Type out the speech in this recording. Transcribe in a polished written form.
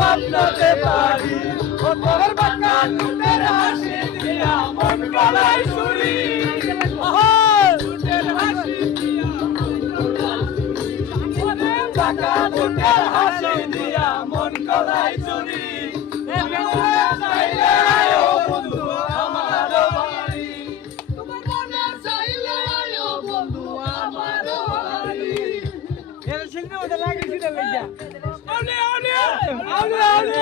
ভাবনাতে পারি ও তোর বাঁকা ঠোঁটের হাসি দিয়া মন গলায় ছুরি ঠোঁটের হাসি দিয়া বাঁকা ঠোঁটের হাসি দিয়া মন গলায় ছুরি চাইলে আয়ো বন্ধু আমার বাড়ি তোমার মনে চাইলে আয়ো বন্ধু আমার বাড়ি এর সিংহ ওটা লাগে সিধা লইয়া আউনে আউনে আউনে আউনে